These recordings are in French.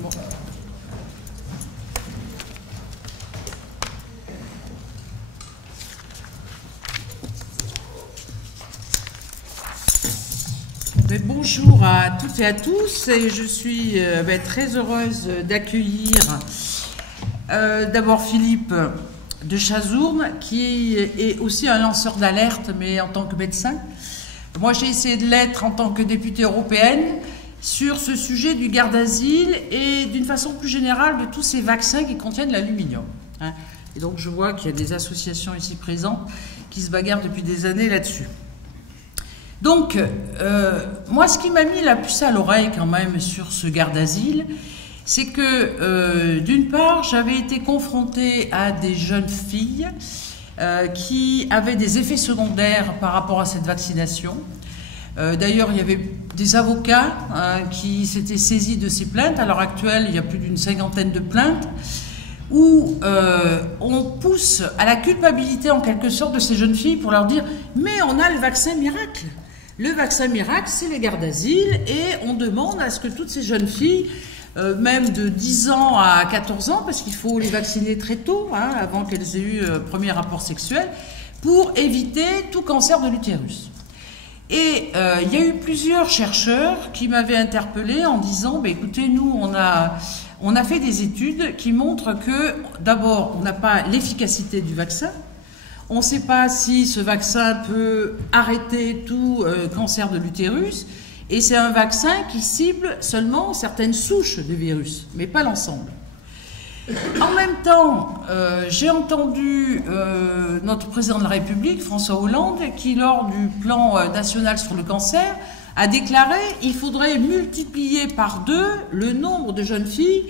Bon. Bonjour à toutes et à tous, et je suis très heureuse d'accueillir d'abord Philippe de Chazourne, qui est aussi un lanceur d'alerte, mais en tant que médecin. Moi, j'ai essayé de l'être en tant que députée européenne sur ce sujet du garde d'asile et d'une façon plus générale de tous ces vaccins qui contiennent l'aluminium. Et donc, je vois qu'il y a des associations ici présentes qui se bagarrent depuis des années là-dessus. Donc, moi, ce qui m'a mis la puce à l'oreille quand même sur ce garde d'asile, c'est que, d'une part, j'avais été confrontée à des jeunes filles qui avaient des effets secondaires par rapport à cette vaccination. D'ailleurs, il y avait des avocats qui s'étaient saisis de ces plaintes. À l'heure actuelle, il y a plus d'une 50aine de plaintes où on pousse à la culpabilité en quelque sorte de ces jeunes filles pour leur dire « mais on a le vaccin miracle ». Le vaccin miracle, c'est les gardes d'asile, et on demande à ce que toutes ces jeunes filles, même de 10 ans à 14 ans, parce qu'il faut les vacciner très tôt, avant qu'elles aient eu premier rapport sexuel, pour éviter tout cancer de l'utérus. Et il y a eu plusieurs chercheurs qui m'avaient interpellée en disant écoutez, nous, on a fait des études qui montrent que, d'abord, on n'a pas l'efficacité du vaccin. On ne sait pas si ce vaccin peut arrêter tout cancer de l'utérus, et c'est un vaccin qui cible seulement certaines souches de virus, mais pas l'ensemble. En même temps, j'ai entendu notre président de la République, François Hollande, qui, lors du plan national sur le cancer, a déclaré qu'il faudrait multiplier par 2 le nombre de jeunes filles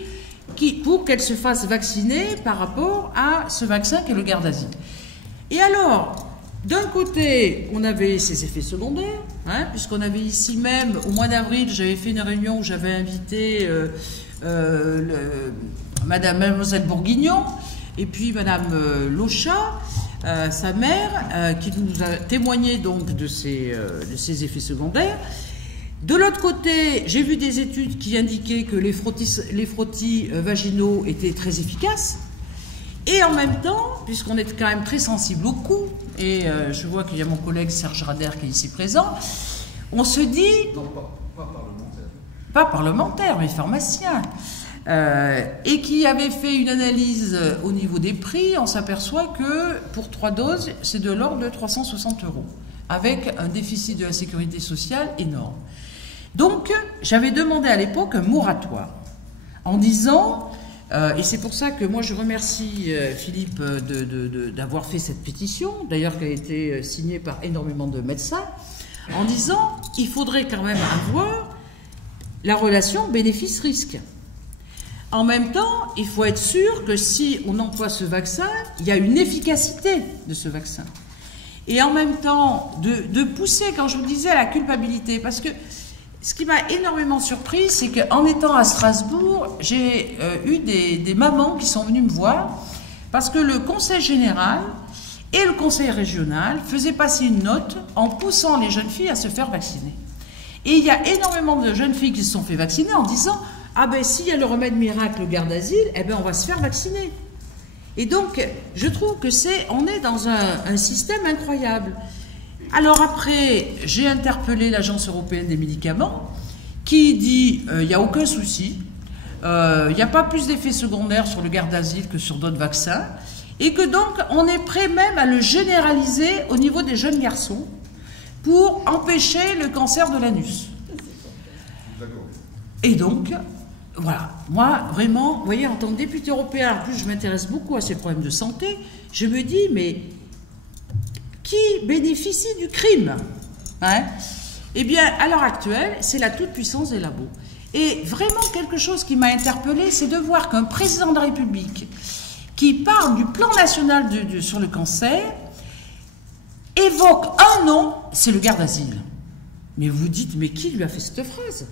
pour qu'elles se fassent vacciner par rapport à ce vaccin qu'est le garde d'asile. Et alors, d'un côté, on avait ces effets secondaires, puisqu'on avait ici même, au mois d'avril, j'avais fait une réunion où j'avais invité Mademoiselle Bourguignon, et puis Madame Lochat, sa mère, qui nous a témoigné donc de ces effets secondaires. De l'autre côté, j'ai vu des études qui indiquaient que les frottis vaginaux étaient très efficaces. Et en même temps, puisqu'on est quand même très sensible au coût, et je vois qu'il y a mon collègue Serge Rader qui est ici présent, on se dit... Non, pas parlementaire. Pas parlementaire, mais pharmacien. Et qui avait fait une analyse au niveau des prix, on s'aperçoit que pour 3 doses, c'est de l'ordre de 360 €, avec un déficit de la sécurité sociale énorme. Donc, j'avais demandé à l'époque un moratoire, en disant... et c'est pour ça que moi je remercie Philippe d'avoir fait cette pétition, d'ailleurs qui a été signée par énormément de médecins, en disant il faudrait quand même avoir la relation bénéfice-risque. En même temps, il faut être sûr que si on emploie ce vaccin, il y a une efficacité de ce vaccin. Et en même temps, de pousser, quand je vous disais, à la culpabilité, parce que ce qui m'a énormément surpris, c'est qu'en étant à Strasbourg, j'ai eu des mamans qui sont venues me voir parce que le conseil général et le conseil régional faisaient passer une note en poussant les jeunes filles à se faire vacciner. Et il y a énormément de jeunes filles qui se sont fait vacciner en disant « Ah ben, s'il y a le remède miracle, le garde d'asile, eh ben, on va se faire vacciner. » Et donc, je trouve que on est dans un système incroyable. Alors après, j'ai interpellé l'Agence européenne des médicaments qui dit il n'y a aucun souci, il n'y a pas plus d'effets secondaires sur le garde d'asile que sur d'autres vaccins, et que donc on est prêt même à le généraliser au niveau des jeunes garçons pour empêcher le cancer de l'anus. Et donc, voilà, moi vraiment, vous voyez, en tant que député européen, en plus je m'intéresse beaucoup à ces problèmes de santé, je me dis mais... qui bénéficie du crime, Eh bien, à l'heure actuelle, c'est la toute-puissance des labos. Et vraiment, quelque chose qui m'a interpellée, c'est de voir qu'un président de la République qui parle du plan national sur le cancer évoque un nom, c'est le garde d'asile. Mais vous dites, mais qui lui a fait cette phrase?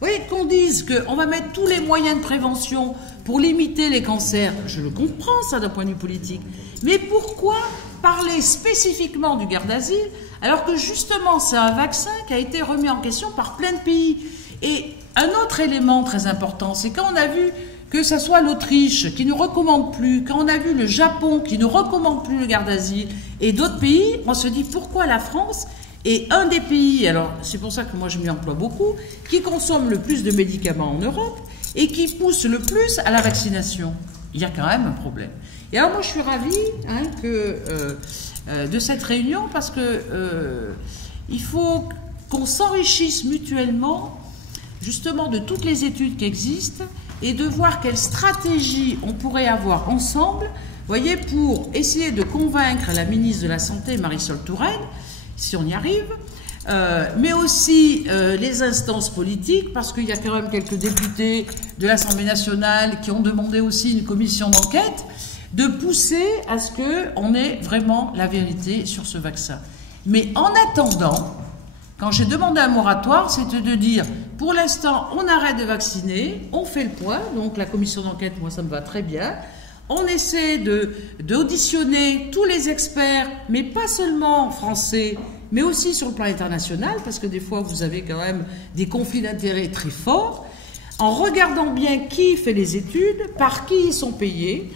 Vous voyez, qu'on dise qu'on va mettre tous les moyens de prévention pour limiter les cancers, je le comprends ça d'un point de vue politique, mais pourquoi parler spécifiquement du garde d'asile alors que justement c'est un vaccin qui a été remis en question par plein de pays? Et Un autre élément très important, c'est quand on a vu que ce soit l'Autriche qui ne recommande plus, quand on a vu le Japon qui ne recommande plus le garde d'asile, et d'autres pays, on se dit pourquoi la France est un des pays, alors c'est pour ça que moi je m'y emploie beaucoup, qui consomme le plus de médicaments en Europe et qui pousse le plus à la vaccination. Il y a quand même un problème. Et alors moi je suis ravie de cette réunion parce que il faut qu'on s'enrichisse mutuellement justement de toutes les études qui existent et de voir quelle stratégie on pourrait avoir ensemble, voyez, pour essayer de convaincre la ministre de la Santé, Marisol Touraine, si on y arrive, mais aussi les instances politiques, parce qu'il y a quand même quelques députés de l'Assemblée nationale qui ont demandé aussi une commission d'enquête, de pousser à ce qu'on ait vraiment la vérité sur ce vaccin. Mais en attendant, quand j'ai demandé un moratoire, c'était de dire, pour l'instant, on arrête de vacciner, on fait le point, donc la commission d'enquête, moi ça me va très bien, on essaie d'auditionner tous les experts, mais pas seulement français, mais aussi sur le plan international, parce que des fois vous avez quand même des conflits d'intérêts très forts, en regardant bien qui fait les études, par qui ils sont payés,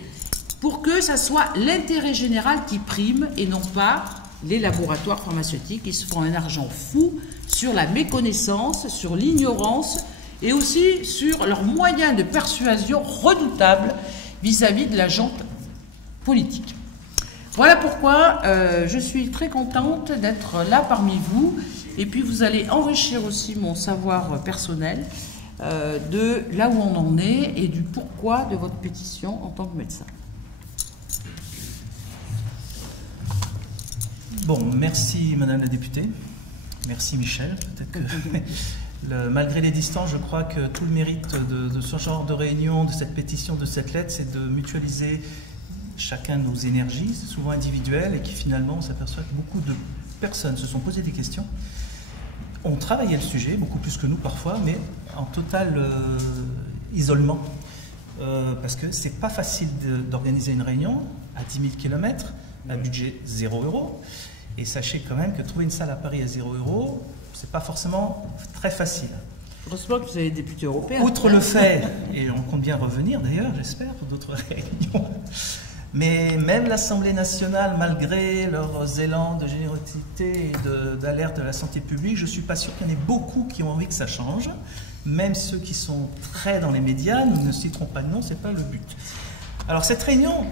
pour que ça soit l'intérêt général qui prime et non pas les laboratoires pharmaceutiques qui se font un argent fou sur la méconnaissance, sur l'ignorance et aussi sur leurs moyens de persuasion redoutables vis-à-vis de la gente politique. Voilà pourquoi je suis très contente d'être là parmi vous et puis vous allez enrichir aussi mon savoir personnel de là où on en est et du pourquoi de votre pétition en tant que médecin. Bon, merci Madame la députée, merci Michel. Peut-être que malgré les distances, je crois que tout le mérite de ce genre de réunion, de cette pétition, de cette lettre, c'est de mutualiser chacun nos énergies, souvent individuelles, et qui finalement, on s'aperçoit que beaucoup de personnes se sont posées des questions, ont travaillé le sujet, beaucoup plus que nous parfois, mais en total isolement, parce que c'est pas facile d'organiser une réunion à 10 000 km, à budget 0 €. Et sachez quand même que trouver une salle à Paris à 0 €, c'est pas forcément très facile. Heureusement que vous avez des députés européens. Outre le fait, et on compte bien revenir d'ailleurs, j'espère, pour d'autres réunions, mais même l'Assemblée nationale, malgré leurs élans de générosité et d'alerte de la santé publique, je ne suis pas sûr qu'il y en ait beaucoup qui ont envie que ça change. Même ceux qui sont très dans les médias, nous ne citerons pas de nom, ce n'est pas le but. Alors cette réunion,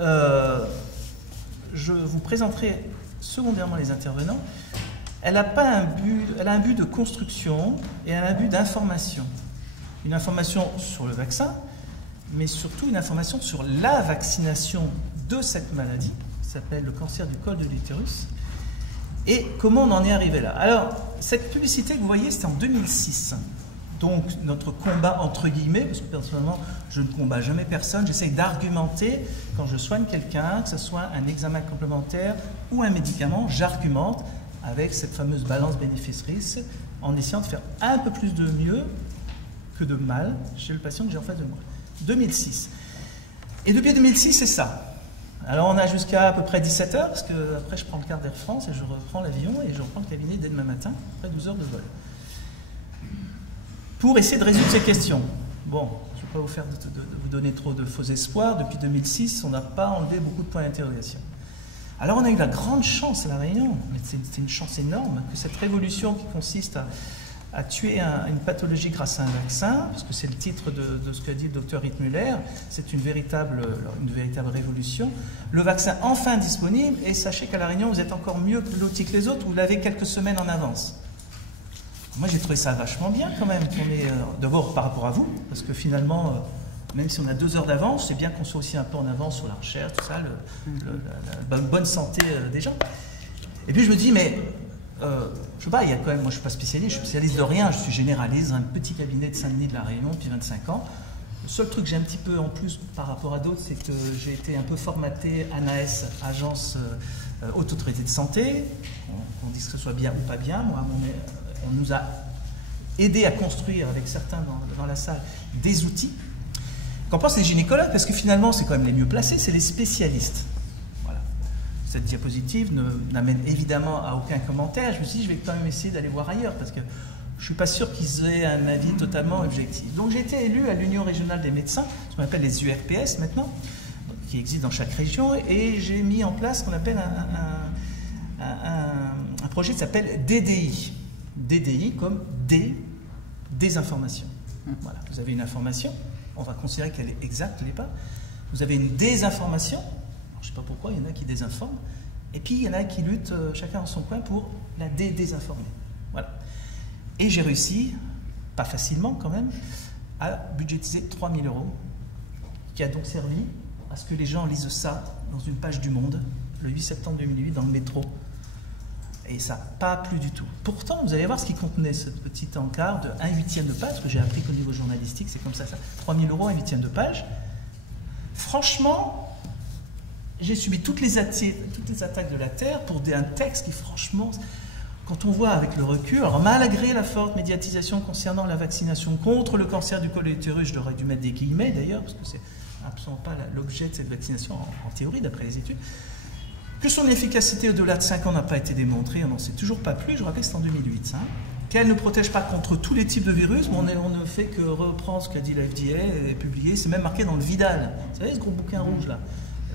je vous présenterai secondairement les intervenants. Elle a pas un but, elle a un but de construction et elle a un but d'information. Une information sur le vaccin, mais surtout une information sur la vaccination de cette maladie, qui s'appelle le cancer du col de l'utérus, et comment on en est arrivé là. Alors, cette publicité que vous voyez, c'était en 2006. Donc, notre combat, entre guillemets, parce que personnellement, je ne combats jamais personne, j'essaye d'argumenter quand je soigne quelqu'un, que ce soit un examen complémentaire ou un médicament, j'argumente avec cette fameuse balance bénéfice-risque en essayant de faire un peu plus de mieux que de mal chez le patient que j'ai en face de moi. 2006. Et depuis 2006, c'est ça. Alors, on a jusqu'à à peu près 17 h, parce que après, je prends le quart d'Air France et je reprends l'avion et je reprends le cabinet dès demain matin, après 12 heures de vol, pour essayer de résoudre ces questions. Bon, je ne vais pas vous faire vous donner trop de faux espoirs. Depuis 2006, on n'a pas enlevé beaucoup de points d'interrogation. Alors, on a eu la grande chance à La Réunion, mais c'est une chance énorme, que cette révolution qui consiste à tuer une pathologie grâce à un vaccin, parce que c'est le titre de ce qu'a dit le docteur Rittmüller, c'est une véritable révolution. Le vaccin enfin disponible, et sachez qu'à La Réunion, vous êtes encore mieux lotis que les autres, vous l'avez quelques semaines en avance. Moi, j'ai trouvé ça vachement bien quand même, d'abord par rapport à vous, parce que finalement, même si on a 2 heures d'avance, c'est bien qu'on soit aussi un peu en avance sur la recherche, tout ça, la bonne santé des gens. Et puis je me dis, mais je sais pas, il y a quand même, moi je suis pas spécialiste, je suis spécialiste de rien, je suis généraliste, un petit cabinet de Saint-Denis de La Réunion depuis 25 ans. Le seul truc que j'ai un petit peu en plus par rapport à d'autres, c'est que j'ai été un peu formaté ANAS, Agence Haute Autorité de Santé. On dit que ce soit bien ou pas bien, moi, on nous a aidé à construire avec certains dans la salle des outils. Qu'en pensent les gynécologues? Parce que finalement, c'est quand même les mieux placés, c'est les spécialistes. Voilà. Cette diapositive n'amène évidemment à aucun commentaire. Je me suis dit, je vais quand même essayer d'aller voir ailleurs, parce que je ne suis pas sûr qu'ils aient un avis totalement objectif. Donc j'ai été élu à l'Union régionale des médecins, ce qu'on appelle les URPS maintenant, qui existent dans chaque région, et j'ai mis en place ce qu'on appelle un projet qui s'appelle DDI. DDI comme désinformation. Voilà, vous avez une information, on va considérer qu'elle est exacte, elle n'est pas. Vous avez une désinformation, alors, je ne sais pas pourquoi, il y en a qui désinforment, et puis il y en a qui luttent chacun dans son coin pour la désinformer. Voilà. Et j'ai réussi, pas facilement quand même, à budgétiser 3 000 €, qui a donc servi à ce que les gens lisent ça dans une page du Monde, le 8 septembre 2008, dans le métro. Et ça n'a pas plu du tout. Pourtant, vous allez voir ce qui contenait ce petit encart de 1/8 de page, parce que j'ai appris qu'au niveau journalistique, c'est comme ça. 3 000 €, 1/8 de page. Franchement, j'ai subi toutes les attaques de la Terre pour un texte qui, franchement, quand on voit avec le recul, alors malgré la forte médiatisation concernant la vaccination contre le cancer du col de l'utérus, je devrais dû mettre des guillemets d'ailleurs, parce que c'est absolument pas l'objet de cette vaccination en théorie, d'après les études, que son efficacité au-delà de 5 ans n'a pas été démontrée, on n'en sait toujours pas plus, je rappelle que c'est en 2008, hein, qu'elle ne protège pas contre tous les types de virus, mais on ne fait que reprendre ce qu'a dit la FDA et publier, c'est même marqué dans le Vidal, vous savez ce gros bouquin rouge là.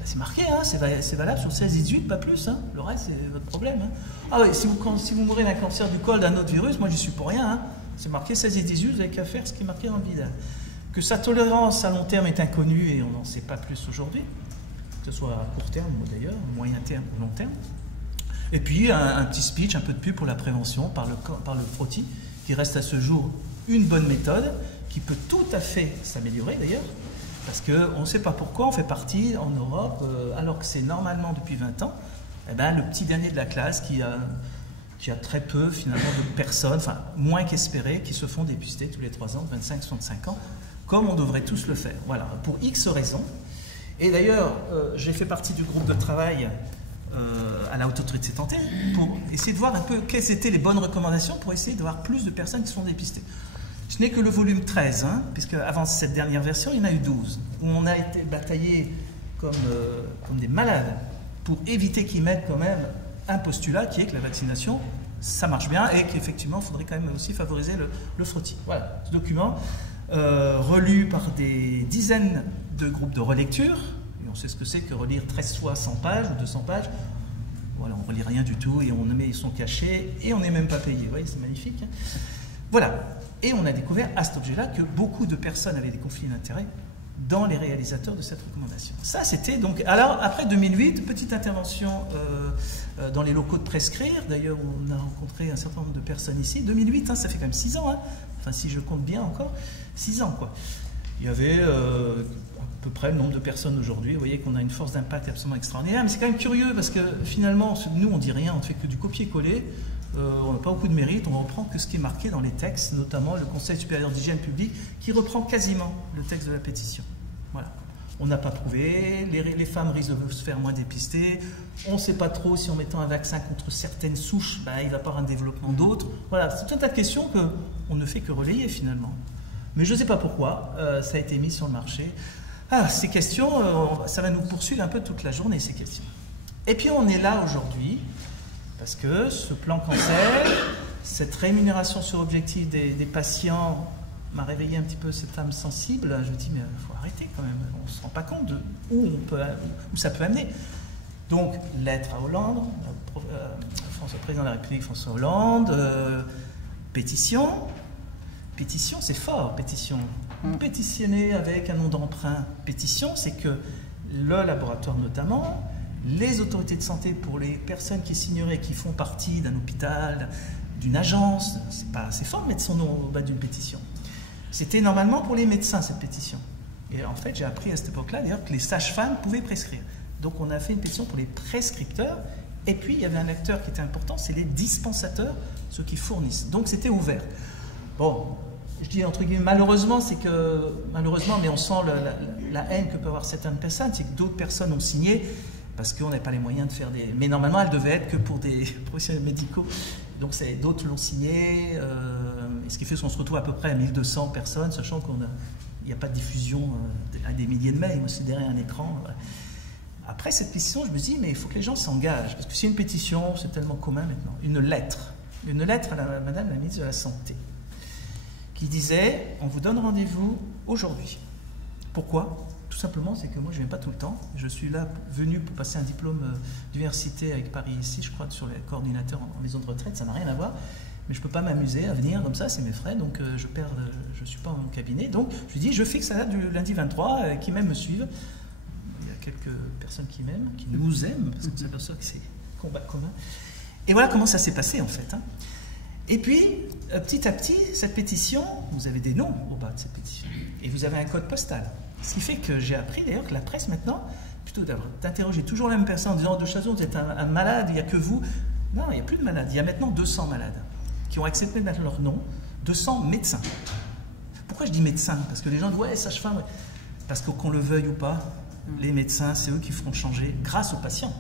C'est marqué, hein, c'est valable sur 16 et 18, pas plus. Hein. Le reste, c'est votre problème. Hein. Ah oui, si vous mourrez d'un cancer du col, d'un autre virus, moi, j'y suis pour rien. Hein. C'est marqué 16 et 18, vous n'avez qu'à faire ce qui est marqué dans le Vidal. Que sa tolérance à long terme est inconnue et on n'en sait pas plus aujourd'hui, que ce soit à court terme ou d'ailleurs, moyen terme ou long terme. Et puis, un petit speech, un peu de pub pour la prévention par le frottis, qui reste à ce jour une bonne méthode, qui peut tout à fait s'améliorer d'ailleurs. Parce qu'on ne sait pas pourquoi on fait partie en Europe, alors que c'est normalement depuis 20 ans, eh ben, le petit dernier de la classe qui a très peu finalement de personnes, enfin moins qu'espéré, qui se font dépister tous les 3 ans, 25-65 ans, comme on devrait tous le faire. Voilà, pour X raisons. Et d'ailleurs, j'ai fait partie du groupe de travail à la Haute Autorité de Santé pour essayer de voir un peu quelles étaient les bonnes recommandations pour essayer de voir plus de personnes qui se font dépister. Ce n'est que le volume 13, hein, puisque avant cette dernière version, il y en a eu 12, où on a été bataillés comme des malades pour éviter qu'ils mettent quand même un postulat qui est que la vaccination, ça marche bien et qu'effectivement, il faudrait quand même aussi favoriser le frottis. Voilà, ce document, relu par des dizaines de groupes de relecture, et on sait ce que c'est que relire 13 fois 100 pages ou 200 pages, voilà, on ne relit rien du tout et on met son cachet et on n'est même pas payé, vous voyez, c'est magnifique. Hein. Voilà. Et on a découvert à cet objet-là que beaucoup de personnes avaient des conflits d'intérêts dans les réalisateurs de cette recommandation. Ça, c'était donc... Alors, après 2008, petite intervention dans les locaux de Prescrire. D'ailleurs, on a rencontré un certain nombre de personnes ici. 2008, hein, ça fait quand même 6 ans. Hein. Enfin, si je compte bien encore, 6 ans, quoi. Il y avait à peu près le nombre de personnes aujourd'hui. Vous voyez qu'on a une force d'impact absolument extraordinaire. Mais c'est quand même curieux parce que finalement, nous, on ne dit rien. On ne fait que du copier-coller. On n'a pas beaucoup de mérite, on ne reprend que ce qui est marqué dans les textes, notamment le Conseil supérieur d'hygiène publique, qui reprend quasiment le texte de la pétition. Voilà. On n'a pas prouvé, les femmes risquent de se faire moins dépister, on ne sait pas trop si en mettant un vaccin contre certaines souches, ben, il va pas avoir un développement d'autres. Voilà, c'est tout un tas de questions qu'on ne fait que relayer finalement. Mais je ne sais pas pourquoi, ça a été mis sur le marché. Ah, ces questions, ça va nous poursuivre un peu toute la journée, ces questions. Et puis on est là aujourd'hui, parce que ce plan cancer, cette rémunération sur objectif des patients m'a réveillé un petit peu cette âme sensible. Je me dis, mais il faut arrêter quand même. On ne se rend pas compte de où ça peut amener. Donc, lettre à Hollande, président de la République François Hollande, pétition. Pétition, c'est fort, pétition. Pétitionner avec un nom d'emprunt. Pétition, c'est que le laboratoire notamment, les autorités de santé, pour les personnes qui signeraient, qui font partie d'un hôpital, d'une agence, c'est pas assez fort de mettre son nom au bas d'une pétition. C'était normalement pour les médecins, cette pétition. Et en fait, j'ai appris à cette époque-là, d'ailleurs, que les sages-femmes pouvaient prescrire. Donc on a fait une pétition pour les prescripteurs, et puis il y avait un acteur qui était important, c'est les dispensateurs, ceux qui fournissent. Donc c'était ouvert. Bon, je dis entre guillemets malheureusement, c'est que, malheureusement, mais on sent la haine que peuvent avoir certaines personnes, c'est que d'autres personnes ont signé, parce qu'on n'avait pas les moyens de faire des... Mais normalement, elle devait être que pour des professionnels médicaux. Donc d'autres l'ont signé, ce qui fait qu'on se retrouve à peu près à 1200 personnes, sachant qu'il n'y a pas de diffusion à des milliers de mails, c'est derrière un écran. Voilà. Après cette pétition, je me dis, mais il faut que les gens s'engagent, parce que c'est une pétition, c'est tellement commun maintenant, une lettre à Madame la ministre de la Santé. qui disait « On vous donne rendez-vous aujourd'hui ». Pourquoi ? Tout simplement, c'est que moi, je ne viens pas tout le temps. Je suis là venu pour passer un diplôme d'université avec Paris ici, je crois, sur les coordinateurs en maison de retraite, ça n'a rien à voir. Mais je ne peux pas m'amuser à venir comme ça, c'est mes frais, donc je ne suis pas en cabinet. Donc, je lui dis, je fixe ça du lundi 23, qui même me suivent. Il y a quelques personnes qui m'aiment, qui nous aiment, parce qu'on s'aperçoit que c'est combat commun. Et voilà comment ça s'est passé, en fait. Et puis, petit à petit, cette pétition, vous avez des noms au bas de cette pétition, et vous avez un code postal. Ce qui fait que j'ai appris d'ailleurs que la presse maintenant, plutôt d'interroger toujours la même personne en disant de Chazourne, vous êtes un malade, il n'y a que vous. Non, il n'y a plus de malades, il y a maintenant 200 malades qui ont accepté de mettre leur nom, 200 médecins. Pourquoi je dis médecins? Parce que les gens disent ouais, sage-femme. Ouais. Parce que qu'on le veuille ou pas, les médecins, c'est eux qui feront changer grâce aux patients,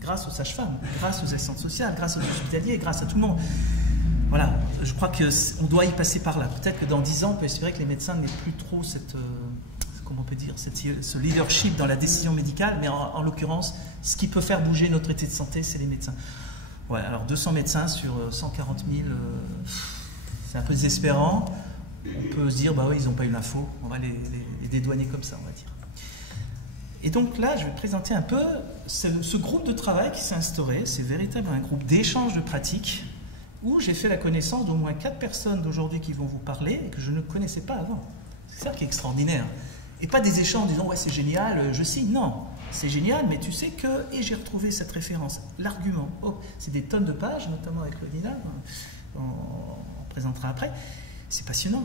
grâce aux sages-femmes, grâce aux assistantes sociales, grâce aux hospitaliers, grâce à tout le monde. Voilà, je crois qu'on doit y passer par là. Peut-être que dans 10 ans, on peut espérer que les médecins n'aient plus trop comment on peut dire, ce leadership dans la décision médicale, mais en l'occurrence, ce qui peut faire bouger notre état de santé, c'est les médecins. Ouais, alors 200 médecins sur 140 000, c'est un peu désespérant. On peut se dire, bah oui, ils n'ont pas eu l'info, on va les dédouaner comme ça, on va dire. Et donc là, je vais présenter un peu ce groupe de travail qui s'est instauré. C'est véritablement un groupe d'échange de pratiques où j'ai fait la connaissance d'au moins 4 personnes d'aujourd'hui qui vont vous parler et que je ne connaissais pas avant. C'est ça qui est extraordinaire. Et pas des échanges en disant « ouais, c'est génial, je signe ». Non, c'est génial, mais tu sais que… Et j'ai retrouvé cette référence, l'argument. Oh, c'est des tonnes de pages, notamment avec le Nina, on présentera après. C'est passionnant.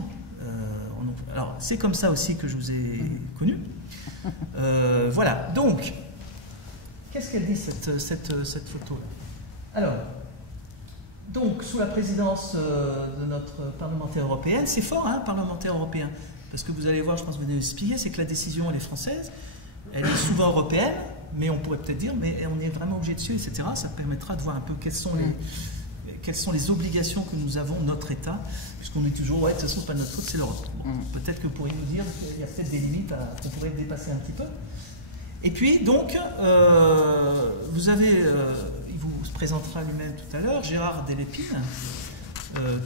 Alors, c'est comme ça aussi que je vous ai connu. Voilà, donc, qu'est-ce qu'elle dit cette photo-là? Alors, donc, sous la présidence de notre parlementaire européenne, c'est fort, hein, parlementaire européen. Parce que vous allez voir, je pense que vous allez expliquer, c'est que la décision, elle est française, elle est souvent européenne, mais on pourrait peut-être dire, mais on est vraiment obligé dessus, etc. Ça permettra de voir un peu quelles sont les obligations que nous avons, notre État, puisqu'on est toujours, ouais, de toute façon, c'est pas de notre faute, c'est l'Europe. Bon, peut-être que vous pourriez nous dire qu'il y a peut-être des limites qu'on pourrait dépasser un petit peu. Et puis, donc, vous avez, il vous présentera lui-même tout à l'heure, Gérard Delépine,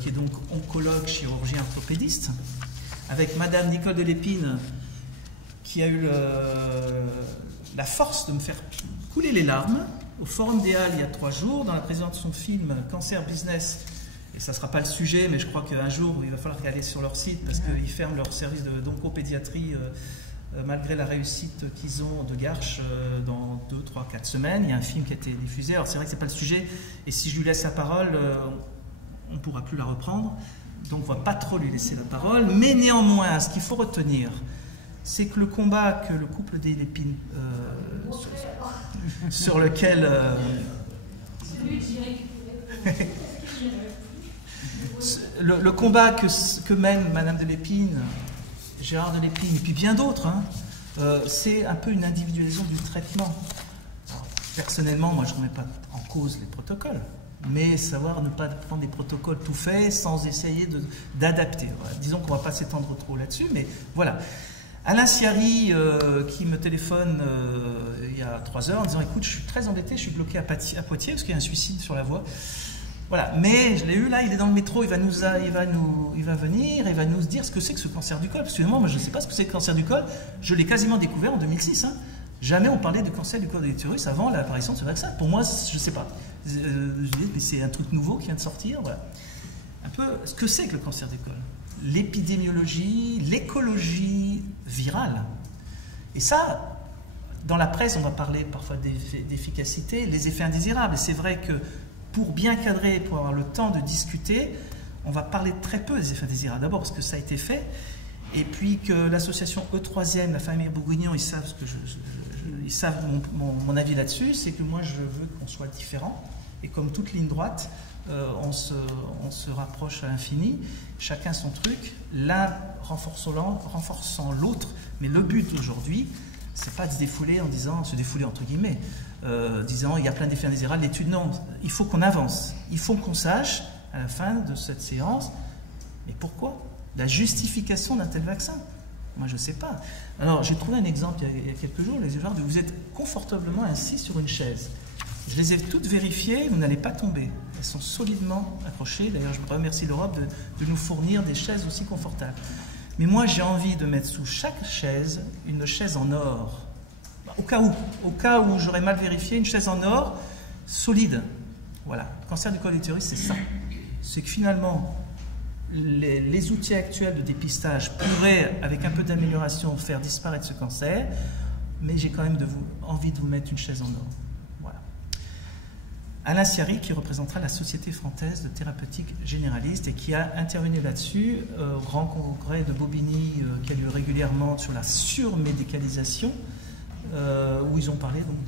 qui est donc oncologue, chirurgien, orthopédiste, avec Madame Nicole Delépine, qui a eu la force de me faire couler les larmes au Forum des Halles il y a 3 jours, dans la présentation de son film Cancer Business. Et ça ne sera pas le sujet, mais je crois qu'un jour, il va falloir regarder sur leur site, parce qu'ils ferment leur service d'oncopédiatrie malgré la réussite qu'ils ont de Garches dans 2, 3, 4 semaines. Il y a un film qui a été diffusé. Alors c'est vrai que ce n'est pas le sujet, et si je lui laisse la parole, on ne pourra plus la reprendre. Donc on ne va pas trop lui laisser la parole, mais néanmoins, ce qu'il faut retenir, c'est que le combat que le couple Delépine, sur lequel le combat que mène Madame Delépine, Gérard Delépine, et puis bien d'autres, hein, c'est un peu une individualisation du traitement. Alors, personnellement, moi je ne remets pas en cause les protocoles, mais savoir ne pas prendre des protocoles tout faits sans essayer d'adapter. Voilà. Disons qu'on ne va pas s'étendre trop là-dessus, mais voilà. Alain Ciari, qui me téléphone il y a 3 heures en disant « Écoute, je suis très embêté, je suis bloqué à Poitiers parce qu'il y a un suicide sur la voie. » Voilà, mais je l'ai eu là, il est dans le métro, il va venir, il va nous dire ce que c'est que ce cancer du col. Parce que moi, je ne sais pas ce que c'est que le cancer du col, je l'ai quasiment découvert en 2006. Hein. Jamais on parlait de cancer du col de l'utérus avant l'apparition de ce vaccin. Pour moi, je ne sais pas. Mais c'est un truc nouveau qui vient de sortir. Voilà. Un peu ce que c'est que le cancer du col. L'épidémiologie, l'écologie virale. Et ça, dans la presse, on va parler parfois d'efficacité, les effets indésirables. Et c'est vrai que pour bien cadrer, pour avoir le temps de discuter, on va parler très peu des effets indésirables. D'abord parce que ça a été fait, et puis que l'association E3e, la famille Bourguignon, ils savent, ils savent mon avis là-dessus, c'est que moi je veux qu'on soit différent, et comme toute ligne droite, on se rapproche à l'infini, chacun son truc, l'un renforçant l'autre, mais le but aujourd'hui, c'est pas de se défouler en disant, se défouler entre guillemets, disant il y a plein d'effets indésirables, l'étude, non, il faut qu'on avance, il faut qu'on sache à la fin de cette séance, mais pourquoi la justification d'un tel vaccin? Moi je ne sais pas. Alors j'ai trouvé un exemple il y a quelques jours, vous êtes confortablement assis sur une chaise, Je les ai toutes vérifiées, vous n'allez pas tomber. Elles sont solidement accrochées. D'ailleurs, je remercie l'Europe de nous fournir des chaises aussi confortables. Mais moi, j'ai envie de mettre sous chaque chaise une chaise en or. Au cas où j'aurais mal vérifié, une chaise en or solide. Voilà. Le cancer du col de l'utérus, c'est ça. C'est que finalement, les outils actuels de dépistage pourraient, avec un peu d'amélioration, faire disparaître ce cancer. Mais j'ai quand même envie de vous mettre une chaise en or. Voilà. Alain Ciary, qui représentera la Société française de thérapeutique généraliste et qui a intervenu là-dessus au grand congrès de Bobigny qui a lieu régulièrement sur la surmédicalisation, où ils ont parlé donc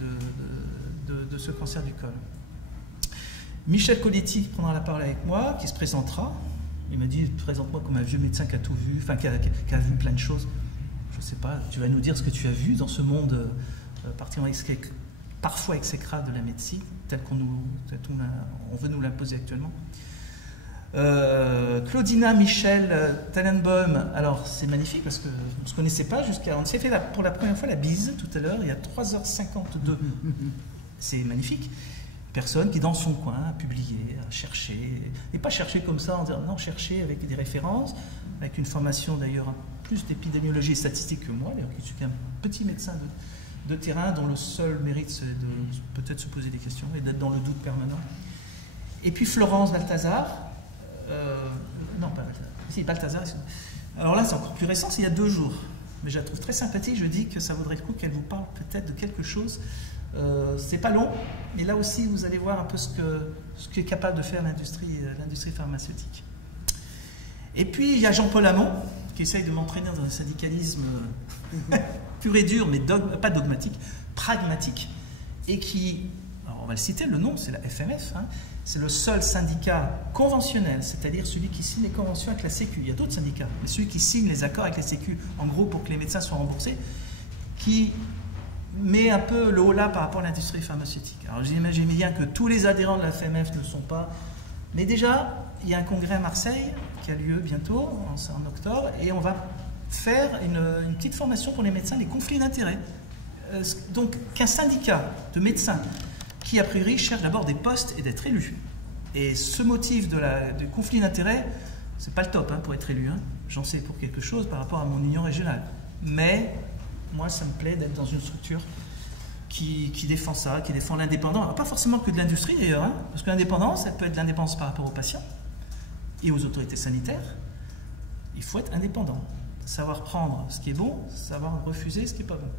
de ce cancer du col. Michel Colletti prendra la parole avec moi, qui se présentera. Il m'a dit, présente-moi comme un vieux médecin qui a tout vu, enfin qui a vu plein de choses. Je ne sais pas, tu vas nous dire ce que tu as vu dans ce monde parfois exécrable de la médecine, tel qu'on veut nous l'imposer actuellement. Claudina Michel Tannenbaum, alors c'est magnifique parce qu'on ne se connaissait pas on s'est fait pour la première fois la bise tout à l'heure, il y a 3h52. C'est magnifique. Personne qui dans son coin a publié, a cherché, et pas cherché comme ça en disant non, chercher avec des références, avec une formation d'ailleurs plus d'épidémiologie et statistique que moi, d'ailleurs qui suis un petit médecin de terrain dont le seul mérite c'est de peut-être se poser des questions et d'être dans le doute permanent. Et puis Florence Balthazar, non pas Balthazar, si Balthazar, alors là c'est encore plus récent, c'est il y a 2 jours, mais je la trouve très sympathique, je dis que ça vaudrait le coup qu'elle vous parle peut-être de quelque chose. C'est pas long, mais là aussi vous allez voir un peu ce qu'est capable de faire l'industrie pharmaceutique. Et puis il y a Jean-Paul Hamon qui essaye de m'entraîner dans un syndicalisme pur et dur, mais pas dogmatique, pragmatique, et qui, alors on va le citer, le nom c'est la FMF, hein, c'est le seul syndicat conventionnel, c'est-à-dire celui qui signe les conventions avec la Sécu. Il y a d'autres syndicats, mais celui qui signe les accords avec la Sécu, en gros pour que les médecins soient remboursés, qui met un peu le haut-là par rapport à l'industrie pharmaceutique. Alors j'imagine bien que tous les adhérents de la FMF ne sont pas... Mais déjà, il y a un congrès à Marseille qui a lieu bientôt, en octobre, et on va faire une petite formation pour les médecins, les conflits d'intérêts. Donc qu'un syndicat de médecins qui, a priori, cherche d'abord des postes et d'être élu. Et ce motif du conflit d'intérêts, c'est pas le top hein, pour être élu. Hein. J'en sais pour quelque chose par rapport à mon union régionale. Mais... moi, ça me plaît d'être dans une structure qui défend ça, qui défend l'indépendance. Pas forcément que de l'industrie d'ailleurs, hein, parce que l'indépendance, elle peut être de l'indépendance par rapport aux patients et aux autorités sanitaires. Il faut être indépendant, savoir prendre ce qui est bon, savoir refuser ce qui n'est pas bon.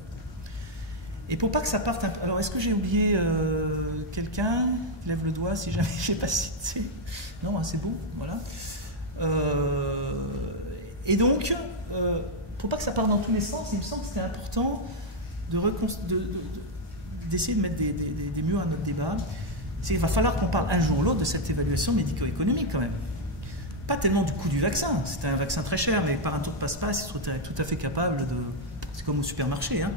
Et pour pas que ça parte... Alors, est-ce que j'ai oublié quelqu'un? Lève le doigt si jamais je n'ai pas cité. Non, hein, c'est beau, voilà. Et donc... pour pas que ça parte dans tous les sens, il me semble que c'était important d'essayer de mettre des murs à notre débat. Il va falloir qu'on parle un jour ou l'autre de cette évaluation médico-économique quand même. Pas tellement du coût du vaccin, c'est un vaccin très cher, mais par un tour de passe-passe, il serait tout à fait capable de... C'est comme au supermarché, hein.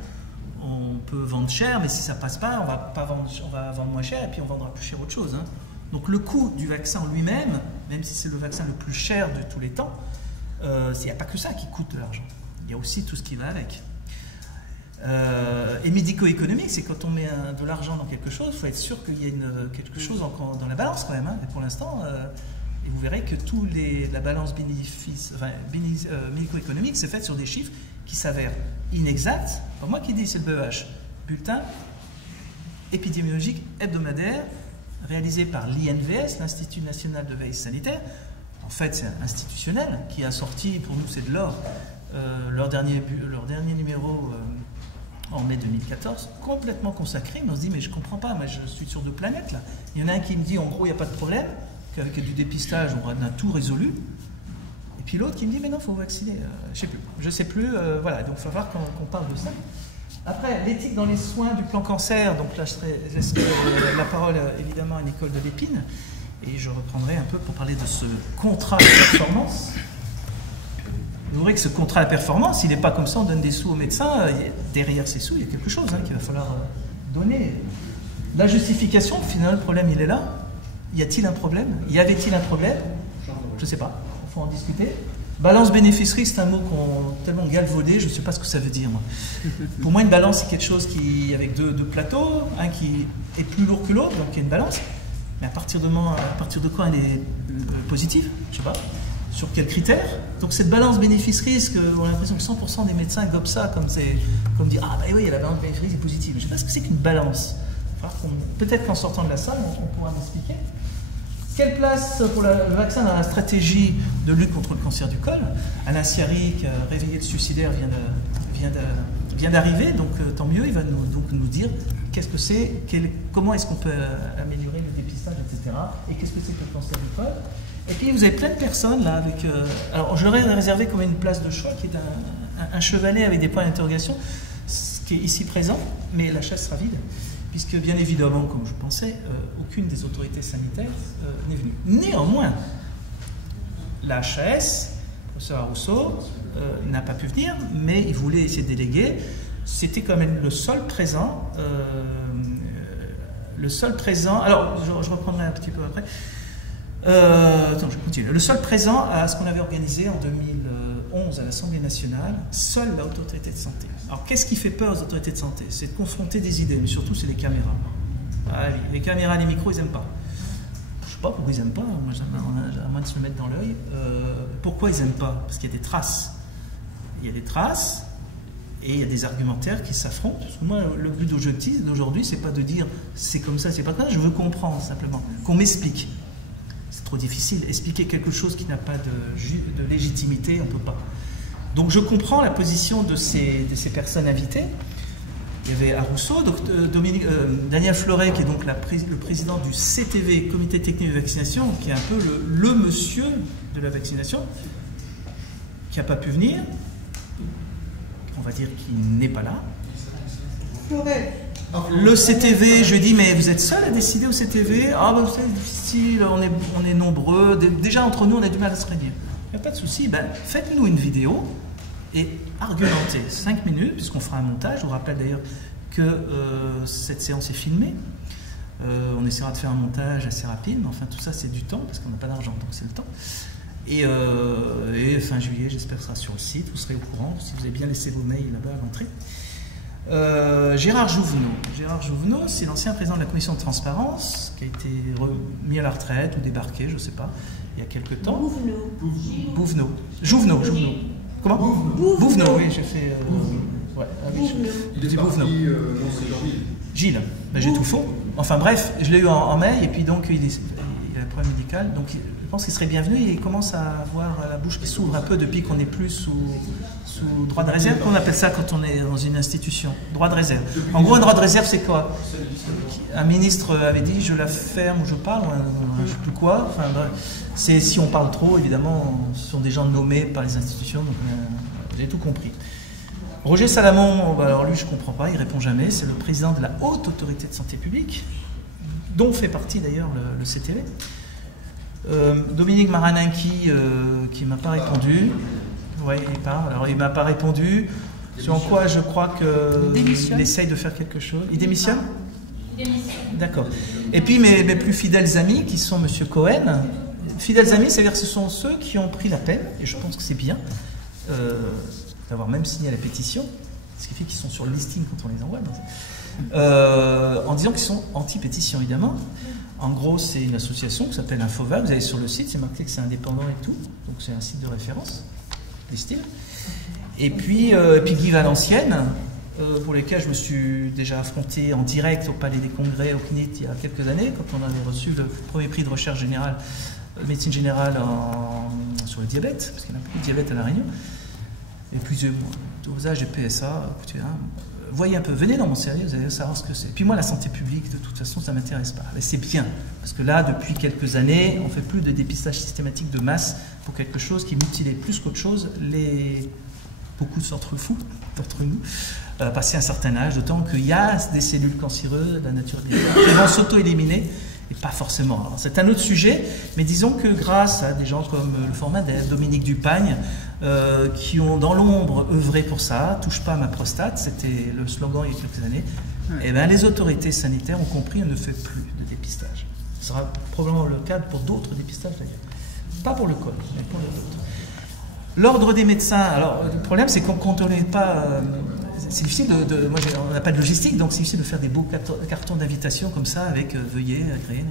On peut vendre cher, mais si ça passe pas, on va vendre moins cher et puis on vendra plus cher autre chose. Hein. Donc le coût du vaccin en lui-même, même si c'est le vaccin le plus cher de tous les temps, il n'y a pas que ça qui coûte de l'argent. Il y a aussi tout ce qui va avec. Et médico-économique, c'est quand on met de l'argent dans quelque chose, il faut être sûr qu'il y a quelque chose dans la balance quand même. Hein. Et pour l'instant, et vous verrez que la balance médico-économique, c'est faite sur des chiffres qui s'avèrent inexacts. Alors moi qui dis, c'est le BEH, bulletin épidémiologique hebdomadaire, réalisé par l'INVS, l'Institut national de veille sanitaire. En fait, c'est institutionnel, qui a sorti, pour nous c'est de l'or, leur dernier numéro en mai 2014, complètement consacré. Mais on se dit, mais je comprends pas, moi je suis sur 2 planètes là. Il y en a un qui me dit, en gros, il n'y a pas de problème, qu'avec du dépistage, on a tout résolu. Et puis l'autre qui me dit, mais non, il faut vacciner. Je sais plus, voilà, donc il va falloir qu'on parle de ça. Après, l'éthique dans les soins du plan cancer, donc là je laisserai la parole évidemment à Nicole de Lépine, et je reprendrai un peu pour parler de ce contrat de performance. Vous verrez que ce contrat à performance, il n'est pas comme ça, on donne des sous aux médecins, derrière ces sous, il y a quelque chose hein, qu'il va falloir donner. La justification, finalement, le problème, il est là. Y a-t-il un problème? Y avait-il un problème? Je ne sais pas, il faut en discuter. Balance bénéfice-risque, c'est un mot qu'on tellement galvaudé, je ne sais pas ce que ça veut dire. Moi. Pour moi, une balance, c'est quelque chose qui, avec deux plateaux, un qui est plus lourd que l'autre, donc il y a une balance. Mais à partir de quand elle est positive, je ne sais pas. Sur quels critères? Donc cette balance bénéfice-risque, on a l'impression que 100% des médecins gobent ça comme dire ah bah oui, la balance bénéfice-risque est positive. Je ne sais pas ce que c'est qu'une balance. Peut-être qu'en sortant de la salle, on pourra m'expliquer. Quelle place pour le vaccin dans la stratégie de lutte contre le cancer du col? Alain Siari, qui a réveillé le suicidaire, vient d'arriver, donc tant mieux, il va nous dire qu'est-ce que c'est, comment est-ce qu'on peut améliorer le dépistage, etc. Et qu'est-ce que c'est que le cancer du col? Et puis vous avez plein de personnes là avec... alors je leur ai réservé comme une place de choix qui est un chevalet avec des points d'interrogation, qui est ici présent, mais la chaise sera vide. Puisque bien évidemment, comme je pensais, aucune des autorités sanitaires n'est venue. Néanmoins, la HAS, le professeur Arrousseau, n'a pas pu venir, mais il voulait essayer de déléguer. C'était quand même le seul présent. Alors, je reprendrai un petit peu après. Attends, je continue. Le seul présent à ce qu'on avait organisé en 2011 à l'Assemblée nationale, seule la Haute Autorité de Santé. Alors, qu'est-ce qui fait peur aux autorités de santé? C'est de confronter des idées, mais surtout, c'est les caméras. Ah, oui, les caméras, les micros, ils n'aiment pas. Je ne sais pas pourquoi ils n'aiment pas, moi, à moins de se le mettre dans l'œil. Pourquoi ils n'aiment pas? Parce qu'il y a des traces. Il y a des traces, et il y a des argumentaires qui s'affrontent. Parce que moi, le but d'aujourd'hui, c'est pas de dire c'est comme ça, c'est pas comme ça. Je veux comprendre, simplement. Qu'on m'explique. C'est trop difficile. Expliquer quelque chose qui n'a pas de légitimité, on ne peut pas. Donc je comprends la position de ces personnes invitées. Il y avait Arrousseau, Daniel Fleuret, qui est donc le président du CTV, Comité Technique de Vaccination, qui est un peu le monsieur de la vaccination, qui n'a pas pu venir. On va dire qu'il n'est pas là. Fleuret. Le CTV, je lui ai dit, mais vous êtes seul à décider au CTV? Ah ben c'est difficile, on est nombreux, déjà entre nous on a du mal à se réunir. Il n'y a pas de souci, ben, faites-nous une vidéo et argumentez 5 minutes, puisqu'on fera un montage. Je vous rappelle d'ailleurs que cette séance est filmée. On essaiera de faire un montage assez rapide, mais enfin tout ça c'est du temps, parce qu'on n'a pas d'argent, donc c'est le temps. Et fin juillet, j'espère que ça sera sur le site, vous serez au courant, si vous avez bien laissé vos mails là-bas à l'entrée. Gérard Jouvenot, c'est l'ancien président de la commission de transparence qui a été remis à la retraite ou débarqué, je ne sais pas, il y a quelque temps. Jouvenot. Comment Bouvenot, oui, j'ai fait... ouais, il est parti, Gilles, ben, j'ai tout faux. Enfin bref, je l'ai eu en mai, et puis donc il a un problème médical, donc je pense qu'il serait bienvenu. Il commence à avoir la bouche qui s'ouvre un peu depuis qu'on n'est plus sous droit de réserve. On appelle ça quand on est dans une institution, droit de réserve. En gros, un droit de réserve, c'est quoi? Un ministre avait dit je la ferme ou je parle, je ne sais plus quoi. Enfin, c'est si on parle trop, évidemment, ce sont des gens nommés par les institutions, donc vous avez tout compris. Roger Salamon, alors lui je ne comprends pas, il ne répond jamais, c'est le président de la Haute Autorité de Santé Publique, dont fait partie d'ailleurs le CTV. Dominique Maraninki, qui ne m'a pas répondu. Oui, il part. Alors il ne m'a pas répondu. Sur quoi je crois qu'il essaye de faire quelque chose. Il démissionne? Il démissionne. D'accord. Et puis mes plus fidèles amis, qui sont M. Cohen. Fidèles amis, c'est-à-dire que ce sont ceux qui ont pris la peine, et je pense que c'est bien, d'avoir même signé la pétition, ce qui fait qu'ils sont sur le listing quand on les envoie, en disant qu'ils sont anti-pétition, évidemment. En gros, c'est une association qui s'appelle Infova. Vous allez sur le site, c'est marqué que c'est indépendant et tout. Donc c'est un site de référence, des styles. Et puis Guy Valenciennes, pour lesquels je me suis déjà affronté en direct au Palais des Congrès, au CNIT, il y a quelques années, quand on avait reçu le premier prix de recherche générale, médecine générale sur le diabète, parce qu'il y en a plus de diabète à La Réunion. Et puis, dosage et PSA, écoutez, voyez un peu, venez dans mon sérieux, vous allez savoir ce que c'est. Puis moi, la santé publique, de toute façon, ça ne m'intéresse pas. Mais c'est bien, parce que là, depuis quelques années, on ne fait plus de dépistage systématique de masse pour quelque chose qui mutilait plus qu'autre chose beaucoup d'entre nous, passer un certain âge, d'autant qu'il y a des cellules cancéreuses de la nature qui vont s'auto-éliminer, et pas forcément. C'est un autre sujet, mais disons que grâce à des gens comme le Formadel, Dominique Dupagne, qui ont dans l'ombre œuvré pour ça, touche pas à ma prostate, c'était le slogan il y a quelques années, et bien les autorités sanitaires ont compris, on ne fait plus de dépistage. Ce sera probablement le cas pour d'autres dépistages d'ailleurs. Pas pour le col, mais pour les autres. L'ordre des médecins, alors le problème c'est qu'on ne contrôle pas, c'est difficile moi on n'a pas de logistique, donc c'est difficile de faire des beaux cartons d'invitation comme ça avec veuillez agréer,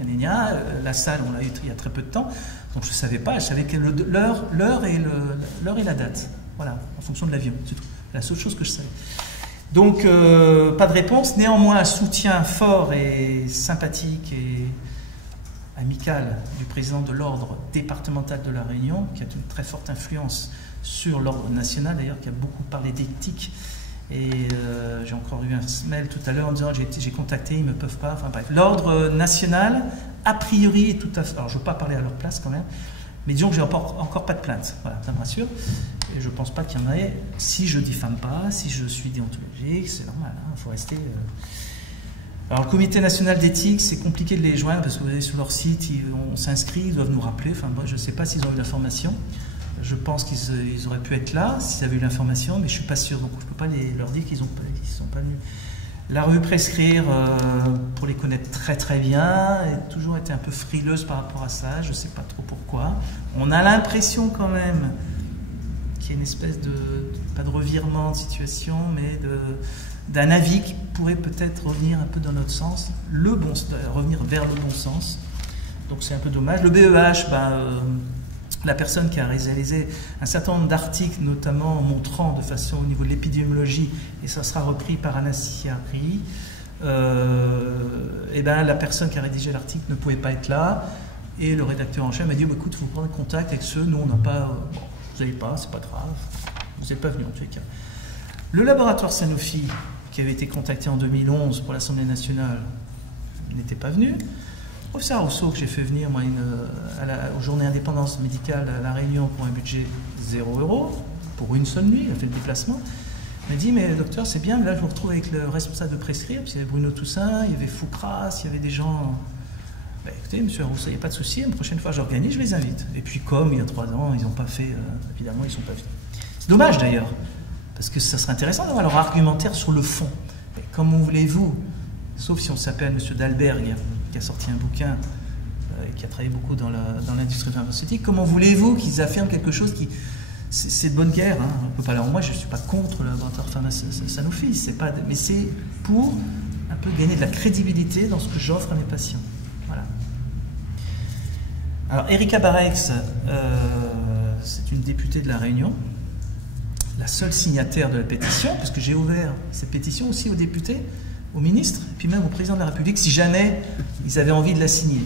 la salle on l'a eu il y a très peu de temps, donc je ne savais pas, je savais que l'heure et la date, voilà, en fonction de l'avion, c'est tout, la seule chose que je savais. Donc pas de réponse, néanmoins un soutien fort et sympathique et amical du président de l'ordre départemental de la Réunion, qui a une très forte influence sur l'ordre national, d'ailleurs, qui a beaucoup parlé d'éthique. Et j'ai encore eu un mail tout à l'heure en disant j'ai contacté, ils ne me peuvent pas. Enfin bref, l'ordre national, a priori, est tout à fait. Alors je ne veux pas parler à leur place quand même, mais disons que j'ai encore pas de plainte. Voilà, ça me rassure. Et je ne pense pas qu'il y en ait. Si je diffame pas, si je suis déontologique, c'est normal, il faut rester. Alors le comité national d'éthique, c'est compliqué de les joindre parce que vous allez sur leur site, on s'inscrit, ils doivent nous rappeler. Enfin, moi, je ne sais pas s'ils ont eu l'information. Je pense qu'ils auraient pu être là s'ils avaient eu l'information, mais je ne suis pas sûr. Donc je ne peux pas leur dire qu'ils ne sont pas venus. La revue Prescrire, pour les connaître très très bien, a toujours été un peu frileuse par rapport à ça. Je ne sais pas trop pourquoi. On a l'impression quand même qu'il y a une espèce pas de revirement de situation, mais d'un avis qui pourrait peut-être revenir un peu dans notre sens, revenir vers le bon sens. Donc c'est un peu dommage. Le BEH, la personne qui a réalisé un certain nombre d'articles, notamment montrant de façon au niveau de l'épidémiologie, et ça sera repris par Anna Siari, la personne qui a rédigé l'article ne pouvait pas être là, et le rédacteur en chef m'a dit écoute, il faut prendre contact avec ceux, nous on n'a pas, vous n'allez pas, c'est pas grave, vous n'êtes pas venu en tout cas. Le laboratoire Sanofi, qui avait été contacté en 2011 pour l'Assemblée nationale, n'était pas venu. Le professeur Rousseau, que j'ai fait venir moi, aux journées indépendance médicale à La Réunion pour un budget 0 €, pour une seule nuit, il a fait le déplacement, m'a dit mais docteur c'est bien, mais là je vous retrouve avec le responsable de Prescrire, parce qu'il y avait Bruno Toussaint, il y avait Foucras, il y avait des gens... écoutez, monsieur Rousseau, il n'y a pas de souci, la prochaine fois j'organise, je les invite. Et puis comme il y a 3 ans, ils n'ont pas fait, évidemment ils ne sont pas venus. C'est dommage d'ailleurs. Parce que ça serait intéressant d'avoir leur argumentaire sur le fond. Et comment voulez-vous, sauf si on s'appelle M. Dalberg, qui a sorti un bouquin, qui a travaillé beaucoup dans l'industrie pharmaceutique, comment voulez-vous qu'ils affirment quelque chose qui... C'est de bonne guerre. Hein. On peut pas, alors moi, je ne suis pas contre le laboratoire Sanofi, mais c'est pour un peu gagner de la crédibilité dans ce que j'offre à mes patients. Voilà. Alors, Erika Barex, c'est une députée de La Réunion, la seule signataire de la pétition, parce que j'ai ouvert cette pétition aussi aux députés, aux ministres, et puis même au président de la République, si jamais ils avaient envie de la signer.